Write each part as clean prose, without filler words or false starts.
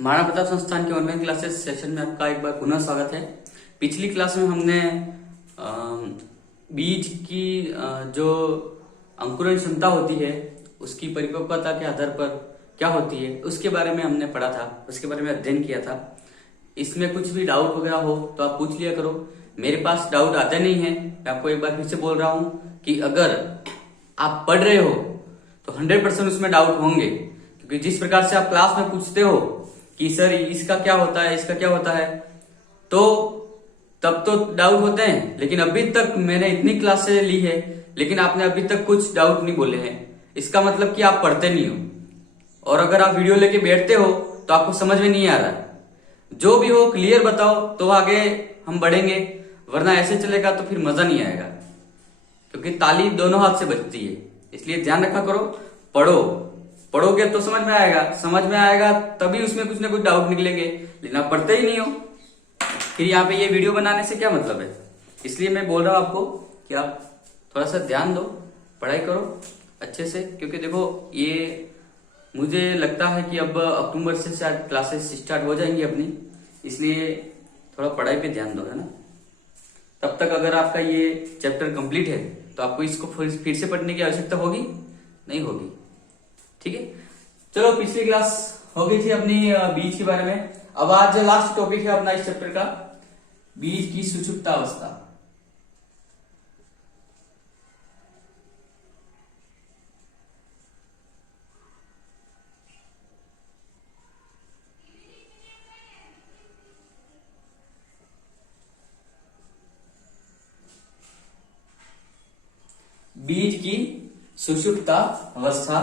महाराणा प्रताप संस्थान के online classes session में आपका एक बार पुनः स्वागत है। पिछली क्लास में हमने बीज की जो अंकुरण क्षमता होती है उसकी परिपक्वता के आधार पर क्या होती है उसके बारे में हमने पढ़ा था, उसके बारे में अध्ययन किया था। इसमें कुछ भी डाउट वगैरह हो तो आप पूछ लिया करो। मेरे पास डाउट आते नहीं है, मैं आपको एक बार फिर से बोल रहा हूँ कि अगर आप पढ़ रहे हो तो 100% उसमें डाउट होंगे, क्योंकि जिस प्रकार से आप क्लास में पूछते हो कि सर इसका क्या होता है, इसका क्या होता है, तो तब तो डाउट होते हैं। लेकिन अभी तक मैंने इतनी क्लासें ली है लेकिन आपने अभी तक कुछ डाउट नहीं बोले हैं, इसका मतलब कि आप पढ़ते नहीं हो। और अगर आप वीडियो लेके बैठते हो तो आपको समझ में नहीं आ रहा है। जो भी हो क्लियर बताओ तो आगे हम बढ़ेंगे, वरना ऐसे चलेगा तो फिर मजा नहीं आएगा, क्योंकि ताली दोनों हाथ से बजती है। इसलिए ध्यान रखा करो, पढ़ो, पढ़ोगे तो समझ में आएगा, समझ में आएगा तभी उसमें कुछ ना कुछ डाउट निकलेंगे। लेकिन आप पढ़ते ही नहीं हो, फिर यहाँ पे ये वीडियो बनाने से क्या मतलब है। इसलिए मैं बोल रहा हूँ आपको कि आप थोड़ा सा ध्यान दो, पढ़ाई करो अच्छे से, क्योंकि देखो ये मुझे लगता है कि अब अक्टूबर से शायद क्लासेस स्टार्ट हो जाएंगी अपनी, इसलिए थोड़ा पढ़ाई पे ध्यान दो, है ना। तब तक अगर आपका ये चैप्टर कंप्लीट है तो आपको इसको फिर से पढ़ने की आवश्यकता होगी नहीं होगी, ठीक है। चलो, पिछली क्लास हो गई थी अपनी बीज के बारे में। अब आज लास्ट टॉपिक है अपना इस चैप्टर का, बीज की सुषुप्तावस्था। बीज की सुषुप्ता अवस्था।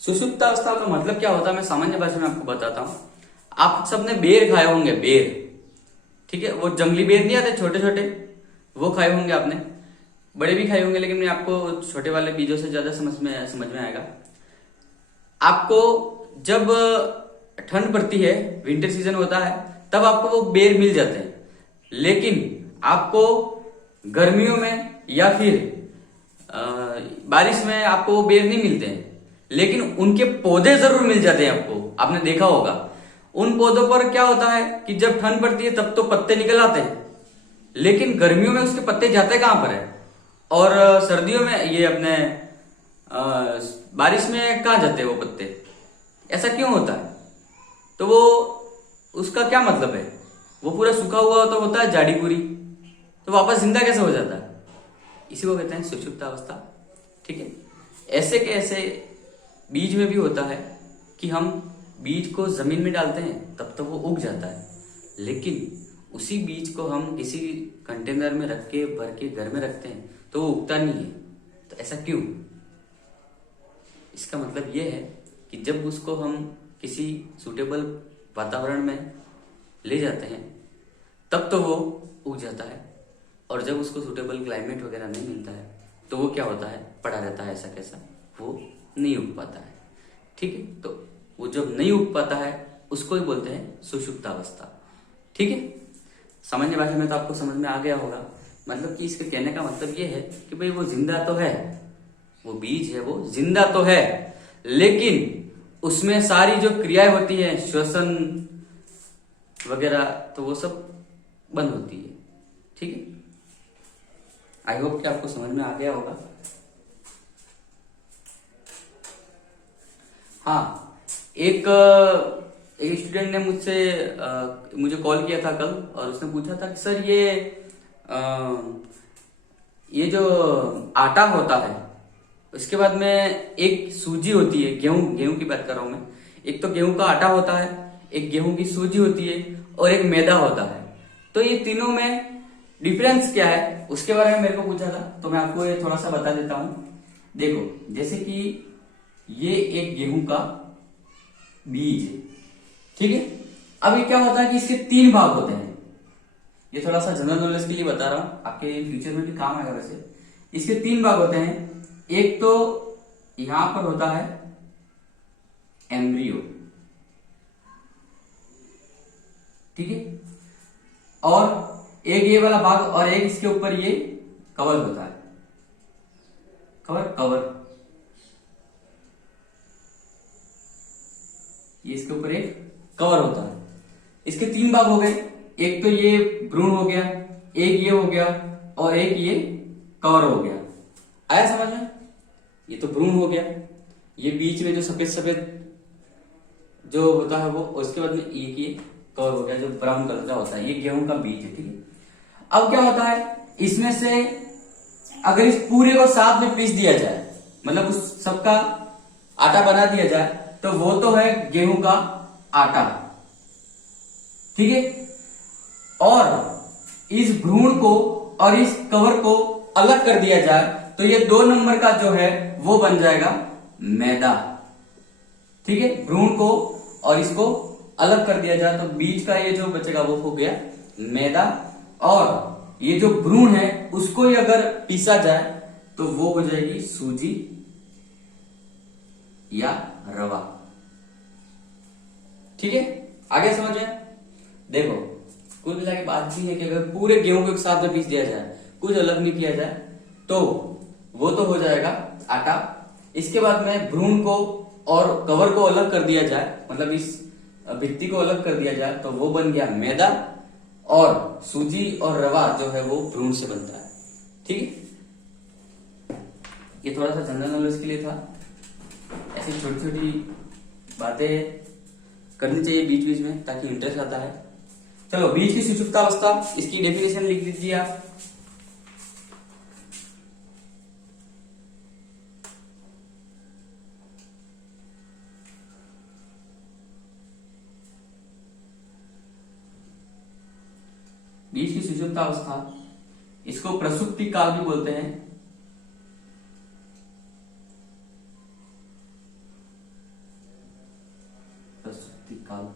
सुषुप्ता अवस्था का मतलब क्या होता है, मैं सामान्य भाषा में आपको बताता हूं। आप सबने बेर खाए होंगे, बेर, ठीक है। वो जंगली बेर नहीं आते छोटे छोटे, वो खाए होंगे आपने, बड़े भी खाए होंगे, लेकिन मैं आपको छोटे वाले बीजों से ज्यादा समझ में आएगा आपको। जब ठंड पड़ती है, विंटर सीजन होता है, तब आपको वो बेर मिल जाते हैं। लेकिन आपको गर्मियों में या फिर बारिश में आपको वो बेर नहीं मिलते हैं, लेकिन उनके पौधे जरूर मिल जाते हैं आपको। आपने देखा होगा उन पौधों पर क्या होता है कि जब ठंड पड़ती है तब तो पत्ते निकल आते हैं, लेकिन गर्मियों में उसके पत्ते जाते कहां पर है, और सर्दियों में ये अपने बारिश में कहां जाते हैं वो पत्ते। ऐसा क्यों होता है? तो वो उसका क्या मतलब है, वो पूरा सूखा हुआ तो होता है झाड़ी पूरी, तो वापस जिंदा कैसे हो जाता है? इसी को कहते हैं सुषुप्तावस्था, ठीक है। ऐसे के ऐसे बीज में भी होता है कि हम बीज को जमीन में डालते हैं तब तो वो उग जाता है, लेकिन उसी बीज को हम किसी कंटेनर में रख के भर के घर में रखते हैं तो वो उगता नहीं है। तो ऐसा क्यों? इसका मतलब ये है कि जब उसको हम किसी सुटेबल वातावरण में ले जाते हैं तब तो वो उग जाता है, और जब उसको सुटेबल क्लाइमेट वगैरह नहीं मिलता है तो वो क्या होता है, पड़ा रहता है ऐसा कैसा, वो नहीं उग पाता है, ठीक है। तो वो जब नहीं उग पाता है उसको ही बोलते हैं सुषुप्तावस्था, ठीक है। सामान्य भाषा में तो आपको समझ में आ गया होगा। मतलब कि इसके कहने का मतलब ये है कि भाई वो जिंदा तो है, वो बीज है वो जिंदा तो है, लेकिन उसमें सारी जो क्रियाएं होती है, श्वसन वगैरह, तो वो सब बंद होती है, ठीक है। आई होप कि आपको समझ में आ गया होगा। हाँ, एक स्टूडेंट ने मुझे कॉल किया था कल, और उसने पूछा था कि सर ये जो आटा होता है उसके बाद में एक सूजी होती है, गेहूं की बात कर रहा हूं मैं। एक तो गेहूं का आटा होता है, एक गेहूं की सूजी होती है, और एक मैदा होता है। तो ये तीनों में डिफरेंस क्या है उसके बारे में मेरे को पूछा था, तो मैं आपको ये थोड़ा सा बता देता हूं। देखो, जैसे कि ये एक गेहूं का बीज है, ठीक है। अब ये क्या होता है कि इसके 3 भाग होते हैं। ये थोड़ा सा जनरल नॉलेज के लिए बता रहा हूं, आपके फ्यूचर में भी काम आएगा वैसे। इसके 3 भाग होते हैं। एक तो यहां पर होता है एम्ब्रियो, ठीक है, और एक ये वाला भाग, और एक इसके ऊपर ये कवर होता है, कवर, ये इसके ऊपर एक कवर होता है। इसके 3 भाग हो गए, एक तो ये भ्रूण हो गया, एक ये हो गया और एक ये कवर हो गया। आया समझ में? ये तो भ्रूण हो गया, ये बीच में जो सफेद सफेद जो होता है वो, उसके बाद में एक ये कवर हो गया जो ब्राउन कलर का होता है, ये गेहूं का बीज है। ठीक है, अब क्या होता है, इसमें से अगर इस पूरे को साथ में पीस दिया जाए, मतलब उस सबका आटा बना दिया जाए, तो वो तो है गेहूं का आटा। ठीक है, और इस भ्रूण को और इस कवर को अलग कर दिया जाए तो ये 2 नंबर का जो है वो बन जाएगा मैदा। ठीक है, भ्रूण को और इसको अलग कर दिया जाए तो बीज का ये जो बचेगा वो हो गया मैदा, और ये जो भ्रूण है उसको ही अगर पीसा जाए तो वो हो जाएगी सूजी या रवा। ठीक है, आगे समझ में? देखो, कुल मिला के बात भी है कि अगर पूरे गेहूं को एक साथ में पीस दिया जाए, कुछ अलग नहीं किया जाए, तो वो तो हो जाएगा आटा। इसके बाद में भ्रूण को और कवर को अलग कर दिया जाए, मतलब इस भित्ति को अलग कर दिया जाए, तो वो बन गया मैदा, और सूजी और रवा जो है वो भ्रूण से बनता है। ठीक है, ये थोड़ा सा जनरल नॉलेज के लिए था। ऐसी छोटी छोटी बातें करनी चाहिए बीच बीच में, ताकि इंटरेस्ट आता है। चलो, बीज की सुषुप्तावस्था, इसकी डेफिनेशन लिख दीजिए आप। बीज की सुषुप्तावस्था, इसको प्रसुप्ति काल भी बोलते हैं। प्रसुप्ति काल,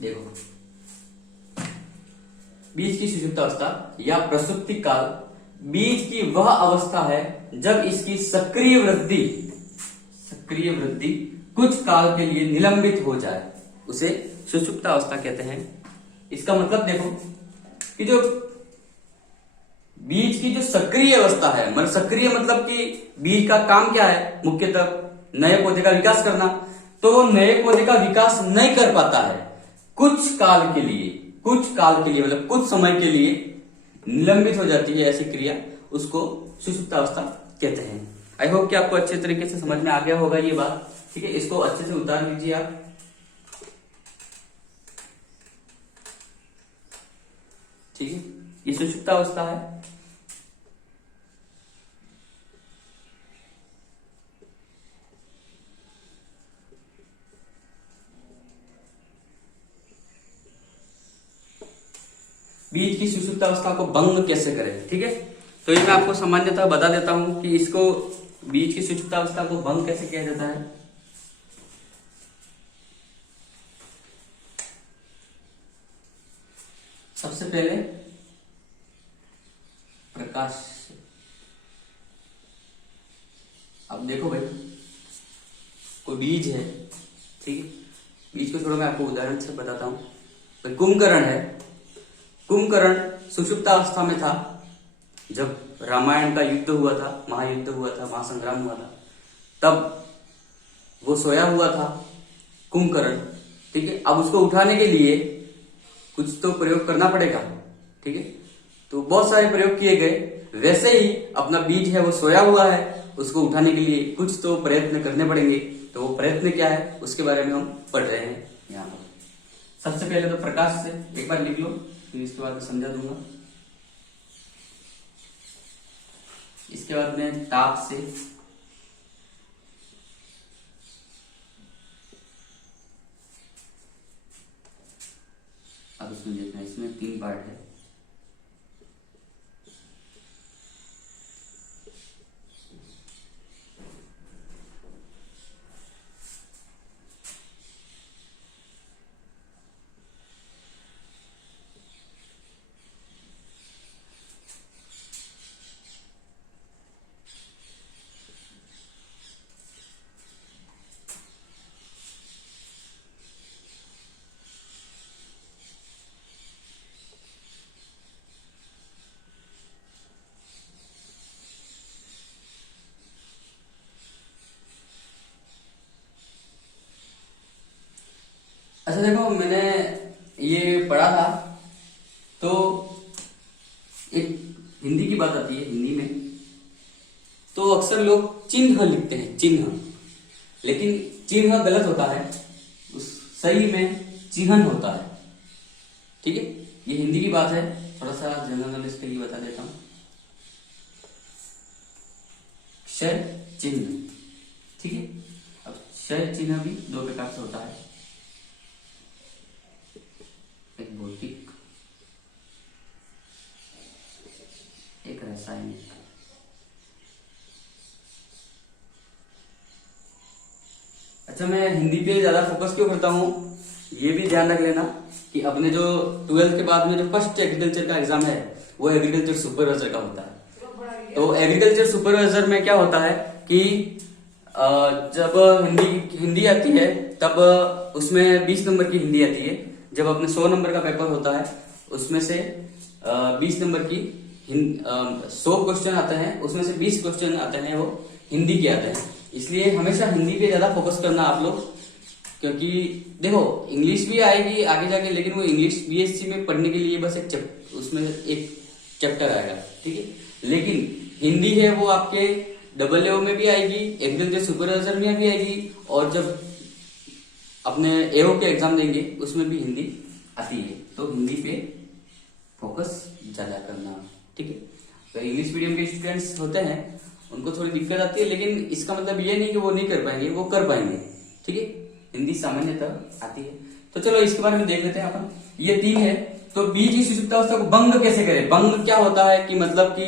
देखो, बीज की सुषुप्तावस्था या प्रसुप्ति काल बीज की वह अवस्था है जब इसकी सक्रिय वृद्धि कुछ काल के लिए निलंबित हो जाए, उसे सुषुप्तावस्था कहते हैं। इसका मतलब देखो कि जो बीज की जो सक्रिय अवस्था है, मतलब सक्रिय मतलब कि बीज का काम क्या है, मुख्यतः नए पौधे का विकास करना, तो वो नए पौधे का विकास नहीं कर पाता है, कुछ काल के लिए मतलब कुछ समय के लिए निलंबित हो जाती है ऐसी क्रिया, उसको सुषुप्तावस्था कहते हैं। आई होप कि आपको अच्छे तरीके से समझ में आ गया होगा ये बात। ठीक है, इसको अच्छे से उतार लीजिए आप। ठीक है, ये सुषुप्तावस्था है। बीज की सुषुप्तावस्था को भंग कैसे करें? ठीक है, तो ये मैं आपको सामान्यतः बता देता हूं कि इसको बीज की सुषुप्तावस्था को भंग कैसे किया जाता है। सबसे पहले प्रकाश। अब देखो भाई, कोई बीज है, ठीक है, बीज को छोड़ो, मैं आपको उदाहरण से बताता हूं। भाई कुंभकर्ण है, कुंभकर्ण सुषुप्तावस्था में था जब रामायण का युद्ध हुआ था, महायुद्ध हुआ था, महासंग्राम हुआ था, तब वो सोया हुआ था कुंभकर्ण। ठीक है, अब उसको उठाने के लिए कुछ तो प्रयोग करना पड़ेगा। ठीक है, तो बहुत सारे प्रयोग किए गए। वैसे ही अपना बीज है वो सोया हुआ है, उसको उठाने के लिए कुछ तो प्रयत्न करने पड़ेंगे। तो वो प्रयत्न क्या है उसके बारे में हम पढ़ रहे हैं यहाँ पर। सबसे पहले तो प्रकाश से एक बार लिख लो, फिर इसके बाद मैं समझा दूंगा। इसके बाद में ताप से, अब इसमें देखना, इसमें 3 पार्ट है। अच्छा देखो, मैंने ये पढ़ा था, तो एक हिंदी की बात आती है, हिंदी में तो अक्सर लोग चिन्ह लिखते हैं, चिन्ह, लेकिन चिन्ह गलत होता है, उस सही में चिन्हन होता है। ठीक है, ये हिंदी की बात है, थोड़ा सा जनरल नॉलेज के लिए बता देता हूं। क्षय चिन्ह, ठीक है। अब क्षय चिन्ह भी 2 प्रकार से होता है, एक भौतिक, एक रासायनिक। अच्छा, मैं हिंदी पे ज्यादा फोकस क्यों करता हूँ, ये भी ध्यान रख लेना कि अपने जो 12th के बाद में जो फर्स्ट एग्रीकल्चर का एग्जाम है वो एग्रीकल्चर सुपरवाइजर का होता है। तो एग्रीकल्चर सुपरवाइजर में क्या होता है कि जब हिंदी आती है तब उसमें 20 नंबर की हिंदी आती है। जब अपने 100 नंबर का पेपर होता है उसमें से 20 नंबर की 100 क्वेश्चन आते हैं, उसमें से 20 क्वेश्चन आते हैं वो हिंदी के आते हैं। इसलिए हमेशा हिंदी पे ज्यादा फोकस करना आप लोग, क्योंकि देखो इंग्लिश भी आएगी आगे जाके, लेकिन वो इंग्लिश बीएससी में पढ़ने के लिए बस उसमें एक चैप्टर आएगा, ठीक है। लेकिन हिंदी है वो आपके AAO में भी आएगी, एग्रीकल्चर सुपरवाइजर में भी आएगी, और जब अपने AO के एग्जाम देंगे उसमें भी हिंदी आती है। तो हिंदी पे फोकस ज्यादा करना, ठीक है। तो इंग्लिश मीडियम के स्टूडेंट्स होते हैं उनको थोड़ी दिक्कत आती है, लेकिन इसका मतलब ये नहीं कि वो नहीं कर पाएंगे, वो कर पाएंगे, ठीक है। हिंदी सामान्यतः आती है। तो चलो इसके बारे में देख लेते हैं अपन। ये 3 है, तो बीज की सुषुप्तावस्था को भंग कैसे करें। भंग क्या होता है कि मतलब कि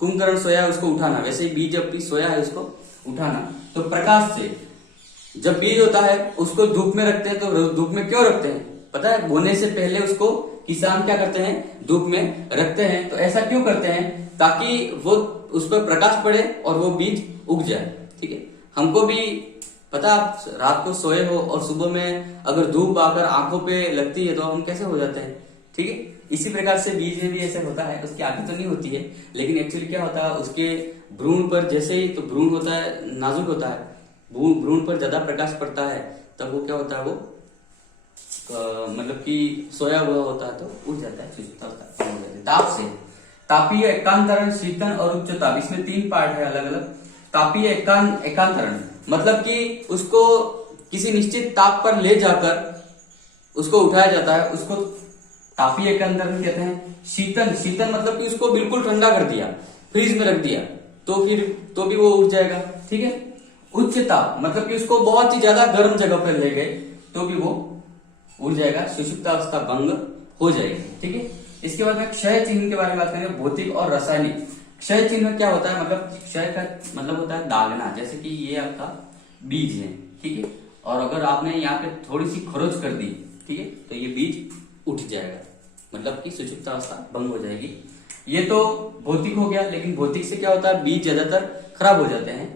कुंभकर्ण सोया है उसको उठाना, वैसे ही बीज जब भी सोया है उसको उठाना। तो प्रकाश से, जब बीज होता है उसको धूप में रखते हैं। तो धूप में क्यों रखते हैं पता है, बोने से पहले उसको किसान क्या करते हैं, धूप में रखते हैं। तो ऐसा क्यों करते हैं, ताकि वो उस पर प्रकाश पड़े और वो बीज उग जाए, ठीक है। हमको भी पता, आप रात को सोए हो और सुबह में अगर धूप आकर आंखों पे लगती है तो हम कैसे हो जाते हैं, ठीक है। इसी प्रकार से बीज में भी ऐसा होता है, उसकी आगे तो नहीं होती है, लेकिन एक्चुअली क्या होता है उसके भ्रूण पर, जैसे ही तो भ्रूण होता है नाजुक होता है, भ्रूण पर ज्यादा प्रकाश पड़ता है तब वो क्या होता है, वो मतलब कि सोया हुआ होता है तो उठ जाता है, सुषुप्तावस्था हो जाती है। ताप से, तापीय एकांतरण, शीतन और उच्च ताप, इसमें 3 पार्ट है अलग अलग। तापीय एकांतरण मतलब कि उसको किसी निश्चित ताप पर ले जाकर उसको उठाया जाता है, उसको तापीय एकांतरण कहते हैं। शीतन, शीतन मतलब कि उसको बिल्कुल ठंडा कर दिया, फ्रीज में रख दिया, तो फिर तो भी वो उठ जाएगा, ठीक है। उच्च ताप मतलब कि उसको बहुत ही ज्यादा गर्म जगह पर ले गए तो भी वो उड़ जाएगा, सुषुप्तावस्था भंग हो जाएगी, ठीक है। इसके बाद में क्षय चिन्ह के बारे में बात करेंगे, भौतिक और रासायनिक। क्षय चिन्ह क्या होता है, मतलब क्षय का मतलब होता है दागना, जैसे कि ये आपका बीज है, ठीक है, और अगर आपने यहाँ पे थोड़ी सी खरोच कर दी, ठीक है, तो ये बीज उठ जाएगा, मतलब कि सुषुप्तावस्था भंग हो जाएगी। ये तो भौतिक हो गया, लेकिन भौतिक से क्या होता है, बीज ज्यादातर खराब हो जाते हैं,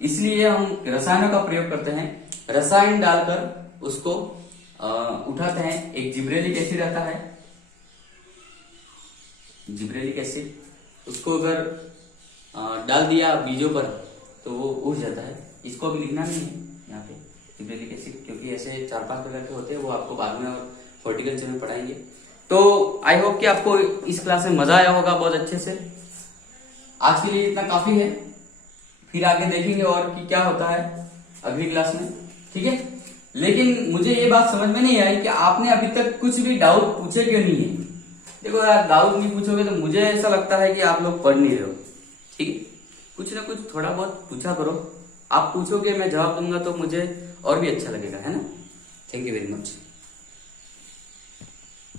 इसलिए हम रसायनों का प्रयोग करते हैं। रसायन डालकर उसको उठाते हैं। एक जिब्रेलिक एसिड आता है, जिब्रेलिक एसिड, उसको अगर डाल दिया बीजों पर तो वो उड़ जाता है। इसको अभी लिखना नहीं है यहाँ पे जिब्रेलिक एसिड, क्योंकि ऐसे 4-5 प्रकार के होते हैं, वो आपको बाद में और हॉर्टिकल्चर में पढ़ाएंगे। तो आई होप कि आपको इस क्लास में मजा आया होगा बहुत अच्छे से। आज के लिए इतना काफी है, फिर आगे देखेंगे और कि क्या होता है अगली क्लास में, ठीक है। लेकिन मुझे ये बात समझ में नहीं आई कि आपने अभी तक कुछ भी डाउट पूछे क्यों नहीं है। देखो यार, डाउट नहीं पूछोगे तो मुझे ऐसा लगता है कि आप लोग पढ़ नहीं रहे हो। ठीक है, कुछ ना कुछ थोड़ा बहुत पूछा करो। आप पूछोगे, मैं जवाब दूंगा तो मुझे और भी अच्छा लगेगा, है ना। Thank you very much.